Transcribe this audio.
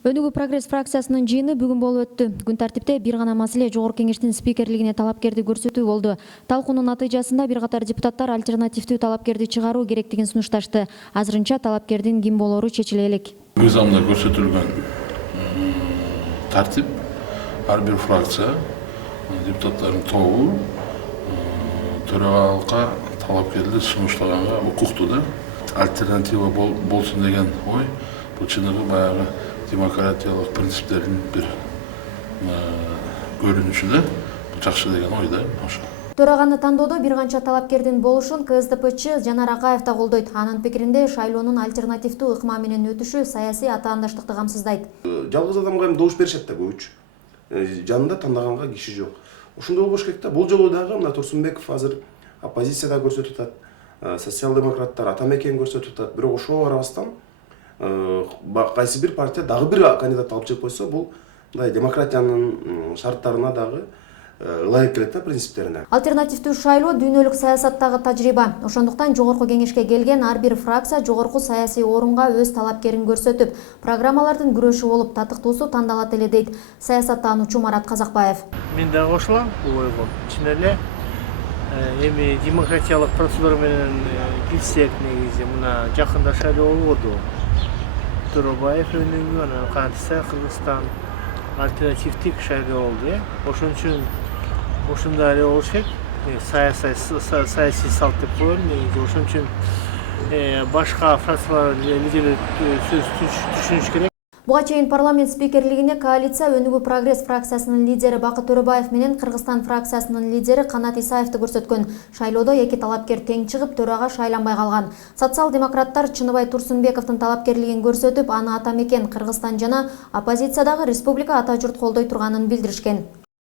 Өнүгүү прогресс фракциясынын жыйыны бүгүн болуп өттү. Күн тартипте бир гана маселе Жогорку Кеңештин спикерлигине талапкерди көрсөтүү болду. Талкуунун натыйжасында бир катар депутаттар альтернативдүү талапкерди чыгаруу керектигин сунушташты. Азырынча талапкердин ким болору чечиле элек. Мыйзамда көрсөтүлгөн тартип ар бир фракция депутаттардын тобу төрагалыкка талапкерди сунуштаганга укуктуу да. Альтернатива болсун деген ой бул чыныгы баягы демократиялык принциптердин бир көрүнүшү да. Бул жакшы деген ой да ошо. Төраганы тандоодо бир канча талапкердин болушун КСДПчы Жанар Акаев да колдойт. Анын пикиринде шайлоонун альтернативдүү ыкма менен өтүшү саясий атаандаштыкты камсыздайт. Жалгыз адамга эми добуш беришет да көбүчө. Жанында тандаганга киши жок. Ошондой болбош керек да. Бул жолу дагы мына Турсунбеков азыр оппозицияда көрсөтүп атат. Социал-демократтар атамекен көрсөтүп атат. Бирок ошого карабастан кайсы бир партия дагы бир кандидат алып чыгып койсо, бул мындай демократиянын шарттарына дагы ылайык келет да, принциптерине. Альтернативдүү шайлоо дүйнөлүк саясаттагы тажрыйба. Ошондуктан Жогорку Кеңешке келген ар бир фракция жогорку саясий орунга өз талапкерин көрсөтүп, программалардын күрөшү болуп татыктуусу тандалат эле дейт саясаттануучу Марат Казакбаев. Мен дагы кошулам бул ойго. Чын эле эми демократиялык процедура менен кирсек, негизи мына жакында шайлоо болду. Торобаев өнүгүү, анан кантса Кыргызстан альтернативдик шайлоо болду. Ошон үчүн ушундай эле болуш керек. Саясий салт деп коелу негизи. Ошон үчүн башка фракциялар лидерлери сөз түшүнүш керек. Буга чейин парламент спикерлигине коалиция Өнүгүү прогресс фракциясынын лидери Бакыт Төрөбаев менен Кыргызстан фракциясынын лидери Канат Исаевди көрсөткөн. Шайлоодо эки талапкер тең чыгып, төрага шайланбай калган. Социал-демократтар Чыныбай Турсунбековдун талапкерлигин көрсөтүп, аны атамекен Кыргызстан жана оппозициядагы республика ата журт колдой турганын билдиришкен.